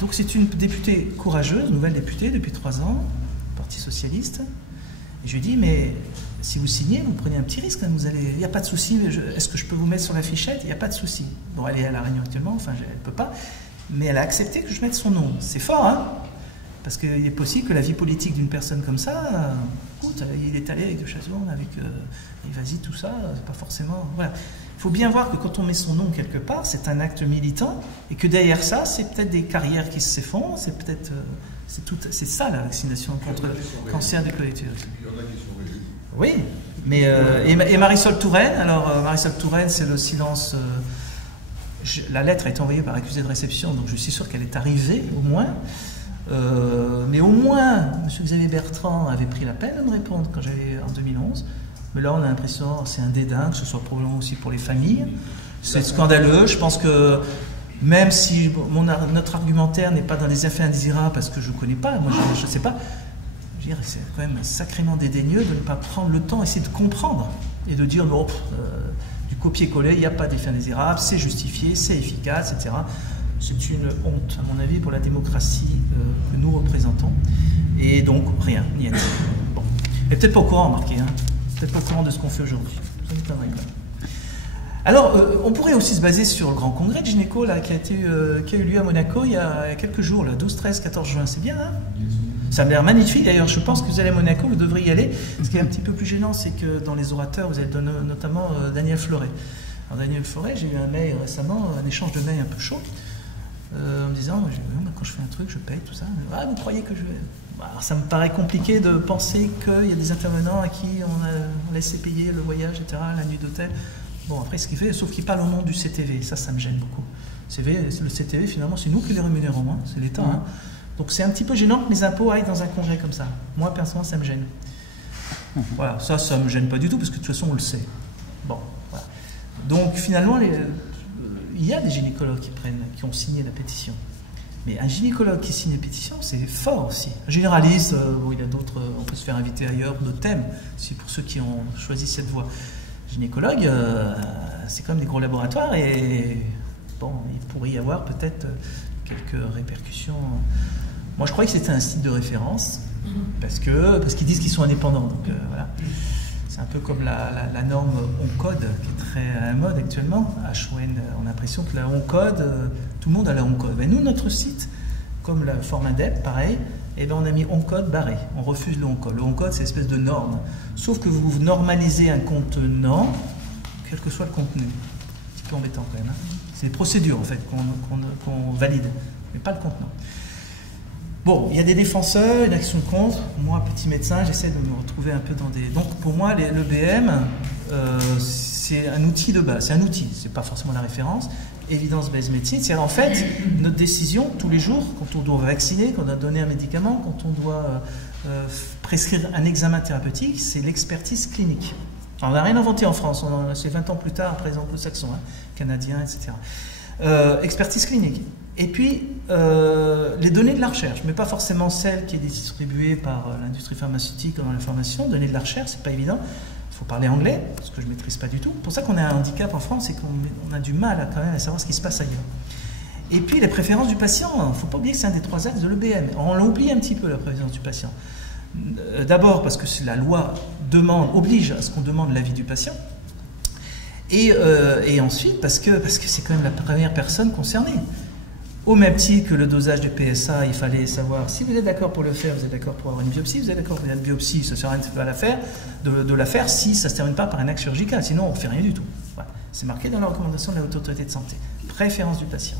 Donc c'est une députée courageuse, nouvelle députée depuis 3 ans, Parti socialiste, et je lui dis, mais si vous signez, vous prenez un petit risque, hein, il n'y a pas de souci, est-ce que je peux vous mettre sur la fichette? Il n'y a pas de souci. Bon, elle est à La Réunion actuellement, enfin, elle ne peut pas, mais elle a accepté que je mette son nom. C'est fort, hein? Parce qu'il est possible que la vie politique d'une personne comme ça, écoute, il est allé avec De Chazourne, avec Rivasi, tout ça, c'est pas forcément... Voilà. Il faut bien voir que quand on met son nom quelque part, c'est un acte militant, et que derrière ça, c'est peut-être des carrières qui s'effondrent, c'est peut-être... c'est ça la vaccination contre le cancer du col de l'utérus. Il y en a qui sont régis. Oui, mais... et Marisol Touraine, alors Marisol Touraine, c'est le silence... la lettre a été envoyée par accusé de réception, donc je suis sûr qu'elle est arrivée, au moins... mais au moins, M. Xavier Bertrand avait pris la peine de me répondre quand j'allais en 2011. Mais là, on a l'impression que c'est un dédain, que ce soit probablement aussi pour les familles. C'est scandaleux. Je pense que même si notre argumentaire n'est pas dans les effets indésirables, parce que je ne connais pas, moi je ne sais pas, je veux dire, c'est quand même sacrément dédaigneux de ne pas prendre le temps, essayer de comprendre et de dire non, du copier-coller, il n'y a pas d'effets indésirables, c'est justifié, c'est efficace, etc. C'est une honte, à mon avis, pour la démocratie que nous représentons. Et donc, rien, n'y a rien. Bon. Et peut-être pas au courant, remarquez, hein. Peut-être pas au courant de ce qu'on fait aujourd'hui. Ça m'étonnerait pas. Alors, on pourrait aussi se baser sur le grand congrès de gynéco là, qui a eu lieu à Monaco il y a quelques jours, le 12, 13, 14 juin. C'est bien, hein? Ça a l'air magnifique. D'ailleurs, je pense que vous allez à Monaco, vous devriez y aller. Ce qui est un petit peu plus gênant, c'est que dans les orateurs, vous avez notamment Daniel Fleuret. Alors, Daniel Fleuret, j'ai eu un mail récemment, un échange de mails un peu chaud, en me disant, quand je fais un truc, je paye, tout ça. Ah, vous croyez que je vais... Alors, ça me paraît compliqué de penser qu'il y a des intervenants à qui on a laissé payer le voyage, etc., la nuit d'hôtel. Bon, après, ce qu'il fait, sauf qu'il parle au nom du CTV, ça me gêne beaucoup. Le CTV, finalement, c'est nous qui les rémunérons, hein, c'est l'État. Hein. Donc c'est un petit peu gênant que mes impôts aillent dans un congrès comme ça. Moi, personnellement, ça me gêne. Voilà, ça ne me gêne pas du tout, parce que de toute façon, on le sait. Bon, voilà. Donc finalement, il y a des gynécologues qui ont signé la pétition. Mais un gynécologue qui signe une pétition, c'est fort aussi. Un généraliste, il y a d'autres, on peut se faire inviter ailleurs, d'autres thèmes, c'est pour ceux qui ont choisi cette voie. Gynécologue, c'est comme des gros laboratoires et bon, il pourrait y avoir peut-être quelques répercussions. Moi, je croyais que c'était un site de référence parce qu'ils disent qu'ils sont indépendants. Donc voilà. C'est un peu comme la norme OnCode qui est très à la mode actuellement. À Chouen, on a l'impression que la OnCode, tout le monde a la OnCode. Mais nous, notre site, comme la forme INDEP, pareil, eh ben on a mis OnCode barré. On refuse le OnCode. Le OnCode, c'est une espèce de norme. Sauf que vous normalisez un contenant, quel que soit le contenu. C'est un petit peu embêtant quand même. Hein. C'est les procédures en fait qu'on valide, mais pas le contenant. Bon, il y a des défenseurs, il y en a qui sont contre. Moi, petit médecin, j'essaie de me retrouver un peu dans des... Donc, pour moi, l'EBM, c'est un outil de base. C'est un outil, c'est pas forcément la référence. Evidence-based medicine, c'est en fait notre décision tous les jours, quand on doit vacciner, quand on doit donner un médicament, quand on doit prescrire un examen thérapeutique, c'est l'expertise clinique. Alors, on n'a rien inventé en France, c'est 20 ans plus tard, après les anglo-saxons, hein, canadiens, etc. Expertise clinique. Et puis, les données de la recherche, mais pas forcément celles qui est distribuée par l'industrie pharmaceutique dans l'information. Données de la recherche, c'est pas évident. Il faut parler anglais, ce que je ne maîtrise pas du tout. C'est pour ça qu'on a un handicap en France, c'est qu'on a du mal quand même à savoir ce qui se passe ailleurs. Et puis, les préférences du patient. Il ne faut pas oublier que c'est un des 3 axes de l'EBM. On l'oublie un petit peu, la préférence du patient. D'abord, parce que la loi oblige à ce qu'on demande l'avis du patient. Et ensuite, parce que c'est quand même la première personne concernée. Au même titre que le dosage du PSA, il fallait savoir si vous êtes d'accord pour le faire, vous êtes d'accord pour avoir une biopsie, vous êtes d'accord pour une biopsie, ça ne sert à rien de la faire si ça ne se termine pas par un acte chirurgical, sinon on ne fait rien du tout. Voilà. C'est marqué dans la recommandation de la Haute Autorité de Santé. Préférence du patient.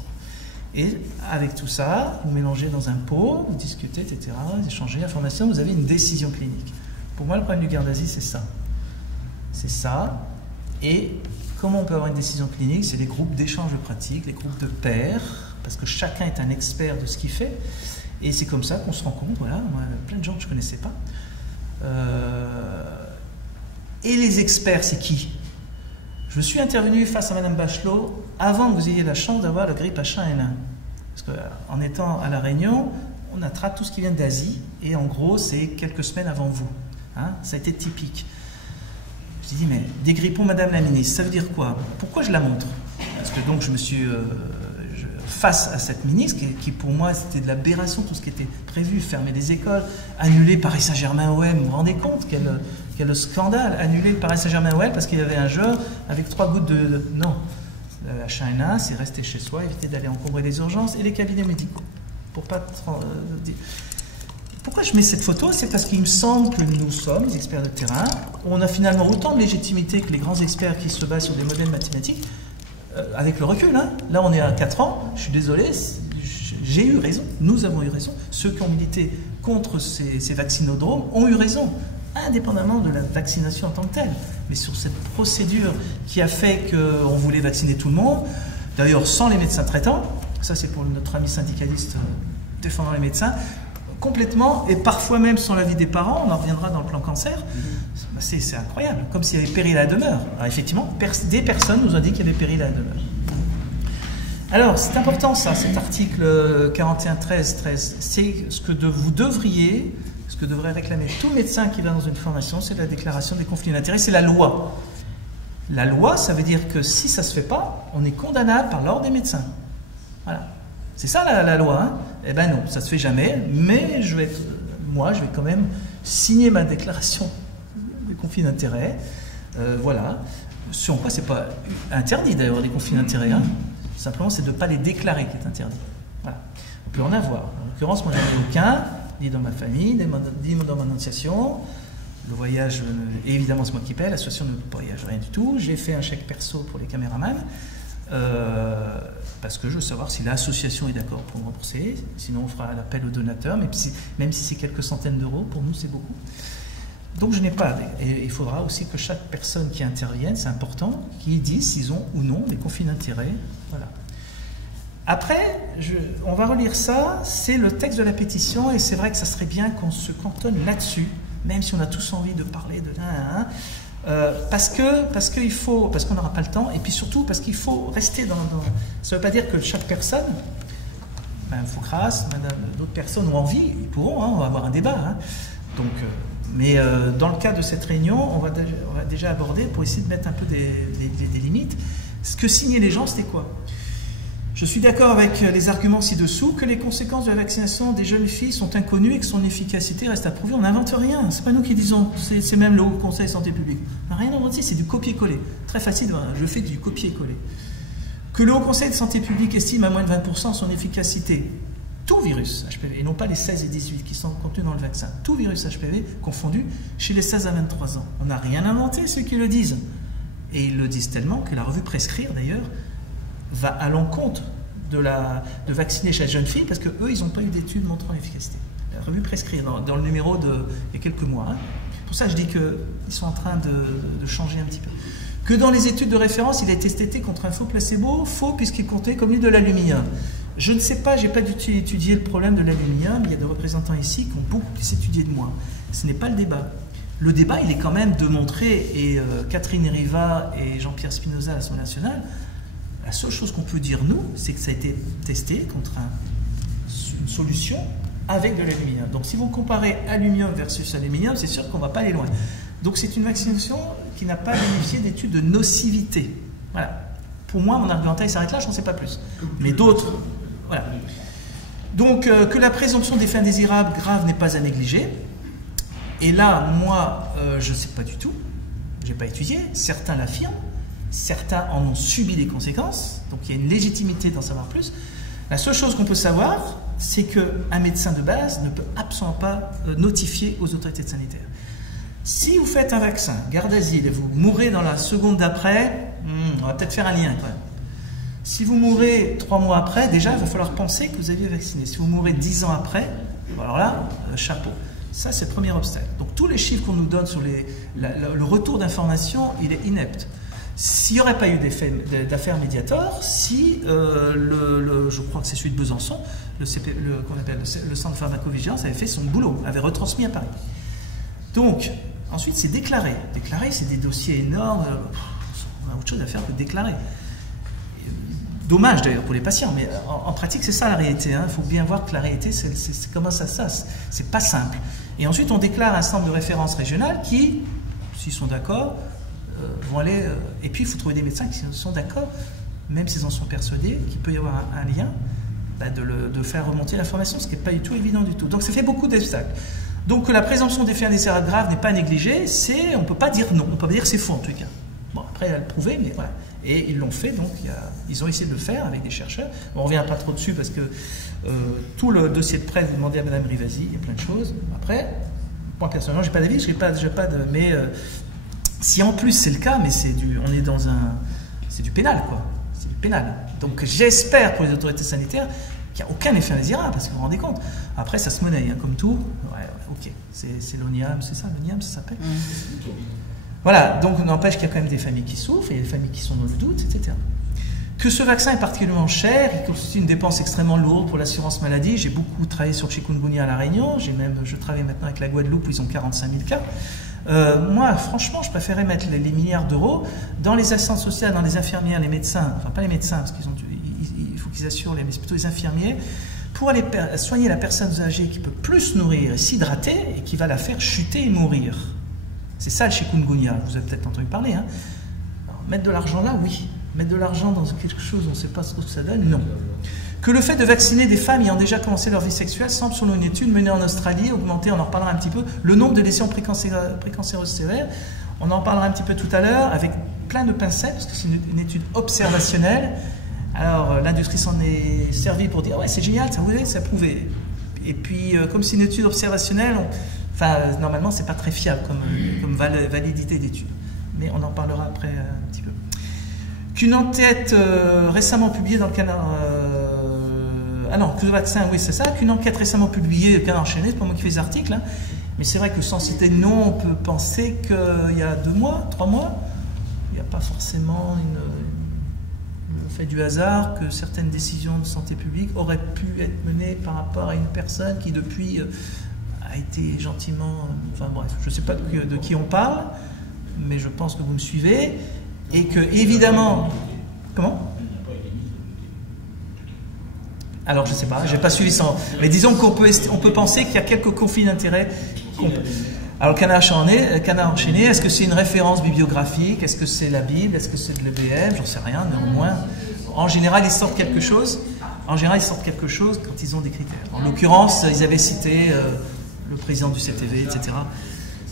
Et avec tout ça, vous mélangez dans un pot, vous discutez, etc., vous échangez l'information, vous avez une décision clinique. Pour moi, le problème du Gardasil, c'est ça. C'est ça. Et comment on peut avoir une décision clinique? C'est les groupes d'échange de pratiques, les groupes de pairs, parce que chacun est un expert de ce qu'il fait. Et c'est comme ça qu'on se rend compte, voilà, moi, plein de gens que je ne connaissais pas. Et les experts, c'est qui? Je suis intervenu face à Madame Bachelot avant que vous ayez la chance d'avoir la grippe H1N1. Parce qu'en étant à La Réunion, on attrape tout ce qui vient d'Asie, et en gros, c'est quelques semaines avant vous. Hein, ça a été typique. J'ai dit, mais dégrippons Madame la Ministre, ça veut dire quoi? Pourquoi je la montre? Parce que donc je me suis face à cette ministre qui pour moi c'était de l'aberration, tout ce qui était prévu, fermer les écoles, annuler Paris Saint-Germain-OM, vous vous rendez compte quel scandale, annuler Paris Saint-Germain-OM parce qu'il y avait un jeu avec 3 gouttes de... Non, la H1N1, c'est rester chez soi, éviter d'aller encombrer les urgences et les cabinets médicaux. Pour pas Pourquoi je mets cette photo? C'est parce qu'il me semble que nous sommes des experts de terrain. On a finalement autant de légitimité que les grands experts qui se basent sur des modèles mathématiques, avec le recul. Hein. Là, on est à 4 ans. Je suis désolé, j'ai eu raison. Nous avons eu raison. Ceux qui ont milité contre ces vaccinodromes ont eu raison, indépendamment de la vaccination en tant que telle. Mais sur cette procédure qui a fait qu'on voulait vacciner tout le monde, d'ailleurs sans les médecins traitants, ça c'est pour notre ami syndicaliste défendant les médecins, complètement, et parfois même sans l'avis des parents, on en reviendra dans le plan cancer, c'est incroyable, comme s'il y avait péril à la demeure. Alors effectivement, des personnes nous ont dit qu'il y avait péril à la demeure. Alors, c'est important ça, cet article 41.13, c'est ce que vous devriez, ce que devrait réclamer tout médecin qui va dans une formation, c'est la déclaration des conflits d'intérêts, c'est la loi. La loi, ça veut dire que si ça ne se fait pas, on est condamnable par l'ordre des médecins. Voilà. C'est ça la loi, hein? Eh ben non, ça ne se fait jamais, mais moi, je vais quand même signer ma déclaration des conflits d'intérêts. Voilà. Sur quoi c'est pas interdit d'ailleurs, les conflits d'intérêts. Hein? Simplement, c'est de ne pas les déclarer qui est interdit. Voilà. On peut en avoir. En l'occurrence, moi, j'en ai aucun, ni dans ma famille, ni dans mon association. Le voyage, évidemment, c'est moi qui paie. L'association ne voyage rien du tout. J'ai fait un chèque perso pour les caméramans. Parce que je veux savoir si l'association est d'accord pour me rembourser, sinon on fera l'appel aux donateurs, même si c'est quelques centaines d'euros, pour nous c'est beaucoup. Donc je n'ai pas, et il faudra aussi que chaque personne qui intervienne, c'est important, qu'ils disent s'ils ont ou non des conflits d'intérêts. Voilà. Après, on va relire ça, c'est le texte de la pétition, et c'est vrai que ça serait bien qu'on se cantonne là-dessus, même si on a tous envie de parler de parce qu'on n'aura pas le temps, et puis surtout parce qu'il faut rester dans... Ça ne veut pas dire que chaque personne, Mme Foucras, d'autres personnes ont envie, ils pourront, on va avoir un débat. Donc, mais dans le cadre de cette réunion, on va déjà aborder, pour essayer de mettre un peu des limites, ce que signaient les gens, c'était quoi? Je suis d'accord avec les arguments ci-dessous, que les conséquences de la vaccination des jeunes filles sont inconnues et que son efficacité reste à prouver. On n'invente rien, c'est pas nous qui disons, c'est même le Haut Conseil de Santé Publique. On n'a rien inventé, c'est du copier-coller. Très facile, je fais du copier-coller. Que le Haut Conseil de Santé Publique estime à moins de 20% son efficacité, tout virus HPV, et non pas les 16 et 18 qui sont contenus dans le vaccin, tout virus HPV confondu chez les 16 à 23 ans. On n'a rien inventé, ceux qui le disent. Et ils le disent tellement que la revue Prescrire, d'ailleurs, va à l'encontre de vacciner chez les jeunes filles parce qu'eux, ils n'ont pas eu d'études montrant l'efficacité. La revue Prescrire, dans le numéro il y a quelques mois. Pour ça, je dis qu'ils sont en train de changer un petit peu. Que dans les études de référence, il a été testé contre un faux placebo, faux puisqu'il comptait comme lui de l'aluminium. Je ne sais pas, je n'ai pas du tout étudié le problème de l'aluminium, il y a des représentants ici qui ont beaucoup plus étudié de moi. Ce n'est pas le débat. Le débat, il est quand même de montrer, et Catherine Riva et Jean-Pierre Spinoza à l'Assemblée nationale, la seule chose qu'on peut dire, nous, c'est que ça a été testé contre une solution avec de l'aluminium. Donc si vous comparez aluminium versus aluminium, c'est sûr qu'on ne va pas aller loin. Donc c'est une vaccination qui n'a pas bénéficié d'études de nocivité. Voilà. Pour moi, mon argumentaire s'arrête là, je n'en sais pas plus. Mais d'autres, voilà. Donc que la présomption d'effets indésirables graves n'est pas à négliger. Et là, moi, je ne sais pas du tout. Je n'ai pas étudié. Certains l'affirment. Certains en ont subi les conséquences, donc il y a une légitimité d'en savoir plus. La seule chose qu'on peut savoir, c'est qu'un médecin de base ne peut absolument pas notifier aux autorités sanitaires. Si vous faites un vaccin, garde d'asile, et vous mourrez dans la seconde d'après, on va peut-être faire un lien quand même. Si vous mourrez 3 mois après, déjà, il va falloir penser que vous aviez vacciné. Si vous mourrez 10 ans après, alors là, chapeau. Ça, c'est le premier obstacle. Donc tous les chiffres qu'on nous donne sur le retour d'information, il est inepte. S'il n'y aurait pas eu d'affaire Mediator, si je crois que c'est celui de Besançon, qu'on appelle le centre de pharmacovigilance, avait fait son boulot, avait retransmis à Paris. Donc, ensuite, c'est déclaré. Déclarer, c'est des dossiers énormes. On a autre chose à faire que déclarer. Dommage d'ailleurs pour les patients, mais en pratique, c'est ça la réalité. Il faut bien voir que la réalité, c'est comment ça se passe. C'est pas simple. Et ensuite, on déclare un centre de référence régional qui, s'ils sont d'accord, vont aller... et puis, il faut trouver des médecins qui sont d'accord, même s'ils en sont persuadés, qu'il peut y avoir un lien, de faire remonter l'information, ce qui n'est pas du tout évident du tout. Donc, ça fait beaucoup d'obstacles. Donc, que la présomption d'effets indésirables graves n'est pas négligée, on ne peut pas dire non, on ne peut pas dire que c'est faux en tout cas. Bon, après, elle a le prouvé, mais voilà. Et ils l'ont fait, donc ils ont essayé de le faire avec des chercheurs. On ne revient pas trop dessus parce que tout le dossier de presse, vous demandez à Mme Rivasi, il y a plein de choses. Après, moi personnellement, je n'ai pas d'avis, mais si en plus c'est le cas, mais on est dans c'est du pénal, quoi. C'est du pénal. Donc j'espère pour les autorités sanitaires qu'il n'y a aucun effet indésirable, parce que vous vous rendez compte. Après, ça se monnaie, hein, comme tout. Ouais, ok, c'est l'ONIAM, c'est ça, l'ONIAM, ça s'appelle. Voilà, donc n'empêche qu'il y a quand même des familles qui souffrent, et des familles qui sont dans le doute, etc. Que ce vaccin est particulièrement cher, il constitue une dépense extrêmement lourde pour l'assurance maladie. J'ai beaucoup travaillé sur le chikungunya à La Réunion, je travaille maintenant avec la Guadeloupe où ils ont 45 000 cas. Moi, franchement, je préférais mettre les milliards d'euros dans les assistantes sociales, dans les infirmières, les médecins, enfin pas les médecins, parce qu'il faut qu'ils assurent, mais plutôt les infirmiers, pour aller soigner la personne âgée qui peut plus nourrir et s'hydrater, et qui va la faire chuter et mourir. C'est ça le chikungunya, vous avez peut-être entendu parler. Hein. Alors, mettre de l'argent là, oui. Mettre de l'argent dans quelque chose, on ne sait pas ce que ça donne, non. Que le fait de vacciner des femmes ayant déjà commencé leur vie sexuelle semble, selon une étude menée en Australie, augmenter, on en reparlera un petit peu, le nombre de lésions précancéreuses sévères. On en parlera un petit peu tout à l'heure, avec plein de pincettes, parce que c'est une étude observationnelle. Alors, l'industrie s'en est servie pour dire « ouais, c'est génial, ça vous voyez, ça a prouvé ». Et puis, comme c'est une étude observationnelle, normalement, c'est pas très fiable comme validité d'étude. Mais on en parlera après un petit peu. Qu'une enquête récemment publiée dans le Canard... que le vaccin, oui, c'est ça. Qu'une enquête récemment publiée, le Canard enchaîné, c'est pas moi qui fais les articles, hein, mais c'est vrai que sans citer de nom, on peut penser qu'il y a 2 mois, 3 mois, il n'y a pas forcément fait du hasard que certaines décisions de santé publique auraient pu être menées par rapport à une personne qui depuis a été gentiment... enfin bref, je ne sais pas de qui on parle, mais je pense que vous me suivez, et que évidemment... Comment ? Alors je ne sais pas, je n'ai pas suivi ça, mais disons qu'on peut penser qu'il y a quelques conflits d'intérêts. Alors Canard enchaîné, est-ce que c'est une référence bibliographique? Est-ce que c'est la Bible? Est-ce que c'est de l'EBM? J'en sais rien, néanmoins. En général, ils sortent quelque chose. En général, ils sortent quelque chose quand ils ont des critères. En l'occurrence, ils avaient cité le président du CTV, etc.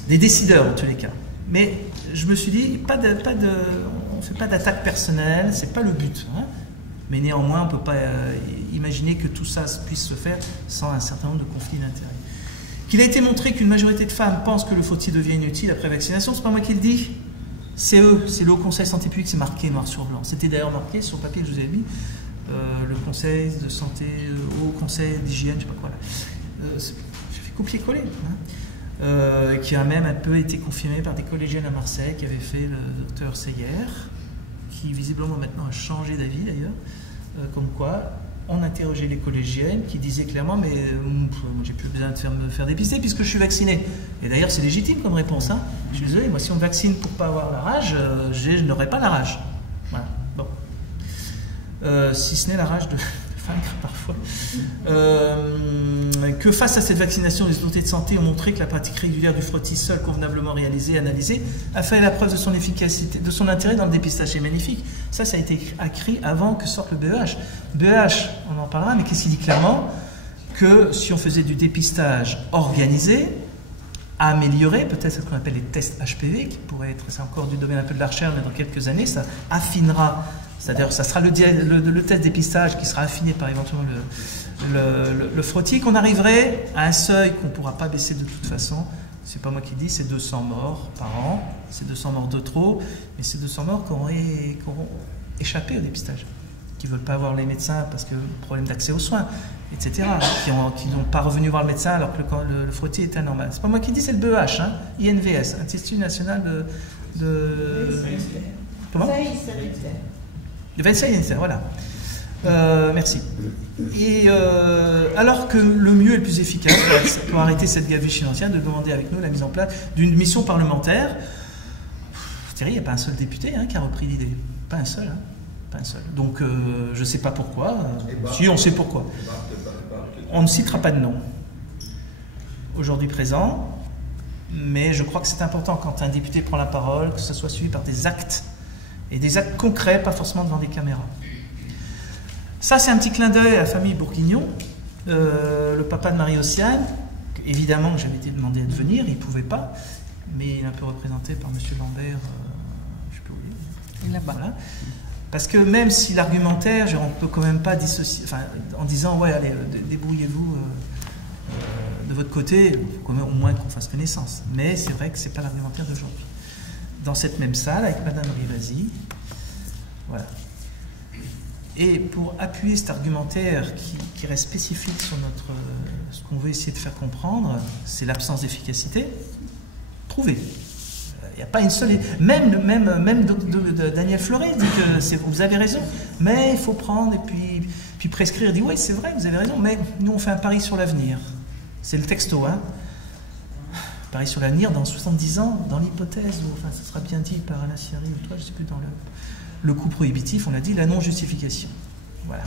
Des décideurs, en tous les cas. Mais je me suis dit, on ne fait pas d'attaque personnelle, c'est pas le but. Hein. Mais néanmoins, on ne peut pas imaginer que tout ça puisse se faire sans un certain nombre de conflits d'intérêts. Qu'il a été montré qu'une majorité de femmes pensent que le frottis devient inutile après vaccination, c'est pas moi qui le dis, c'est eux, c'est le Haut Conseil Santé Publique, c'est marqué noir sur blanc. C'était d'ailleurs marqué sur le papier que je vous ai mis, le Conseil de Santé, Haut Conseil d'Hygiène, je sais pas quoi là. J'ai fait copier-coller, hein, qui a même un peu été confirmé par des collégiennes à Marseille qui avaient fait le docteur Seyer, qui visiblement maintenant a changé d'avis d'ailleurs, comme quoi on interrogeait les collégiennes qui disaient clairement mais j'ai plus besoin de me faire dépister puisque je suis vacciné. Et d'ailleurs c'est légitime comme réponse. Hein. Je suis désolé, moi si on me vaccine pour pas avoir la rage, je n'aurai pas la rage. Voilà. Bon. Si ce n'est la rage de vaincre parfois. Que face à cette vaccination, les autorités de santé ont montré que la pratique régulière du frottis seul, convenablement réalisée et analysée, a fait la preuve de son efficacité, de son intérêt dans le dépistage. C'est magnifique. Ça a été écrit avant que sorte le BEH. BEH, on en parlera, mais qu'est-ce qu'il dit clairement? Que si on faisait du dépistage organisé, amélioré, peut-être ce qu'on appelle les tests HPV, qui pourrait être, c'est encore du domaine un peu de la recherche, mais dans quelques années, ça affinera. C'est-à-dire ça sera le test dépistage qui sera affiné par éventuellement le frottis, qu'on arriverait à un seuil qu'on ne pourra pas baisser de toute façon. C'est pas moi qui le dis, c'est 200 morts par an. C'est 200 morts de trop, mais c'est 200 morts qui auront échappé au dépistage, qui ne veulent pas voir les médecins parce que problème d'accès aux soins, etc. Qui n'ont pas revenu voir le médecin alors que le frottis était anormal. C'est pas moi qui le dis, c'est le BEH, hein, INVS, Institut National de... Comment ? Le 25, voilà. Merci. Et alors que le mieux et le plus efficace pour arrêter cette gabegie financière, de demander avec nous la mise en place d'une mission parlementaire. Thierry, il n'y a pas un seul député qui a repris l'idée. Pas un seul. Hein. Pas un seul. Donc je ne sais pas pourquoi. Si, on sait pourquoi. On ne citera pas de nom aujourd'hui présent, mais je crois que c'est important quand un député prend la parole, que ce soit suivi par des actes. Et des actes concrets, pas forcément devant des caméras. Ça, c'est un petit clin d'œil à la famille Bourguignon. Le papa de Marie-Océane, évidemment, j'avais été demandé de venir, il ne pouvait pas, mais il est un peu représenté par M. Lambert, je ne sais plus où il est. Là-bas. Voilà. Parce que même si l'argumentaire, on ne peut quand même pas dissocier, enfin, en disant, ouais, allez, débrouillez-vous de votre côté, il faut quand même au moins qu'on fasse connaissance. Mais c'est vrai que ce n'est pas l'argumentaire d'aujourd'hui. Dans cette même salle avec Madame Rivasi. Voilà. Et pour appuyer cet argumentaire qui reste spécifique sur ce qu'on veut essayer de faire comprendre, c'est l'absence d'efficacité. Trouvez. Il n'y a pas une seule... Même Daniel Fleuret dit que vous avez raison, mais il faut prendre et puis prescrire. Il dit oui, c'est vrai, vous avez raison, mais nous on fait un pari sur l'avenir. C'est le texto, hein. Pareil sur l'avenir, dans 70 ans, dans l'hypothèse où, enfin, ça sera bien dit par Alain Sierry ou toi, je ne sais plus, dans le coup prohibitif, on a dit la non-justification. Voilà.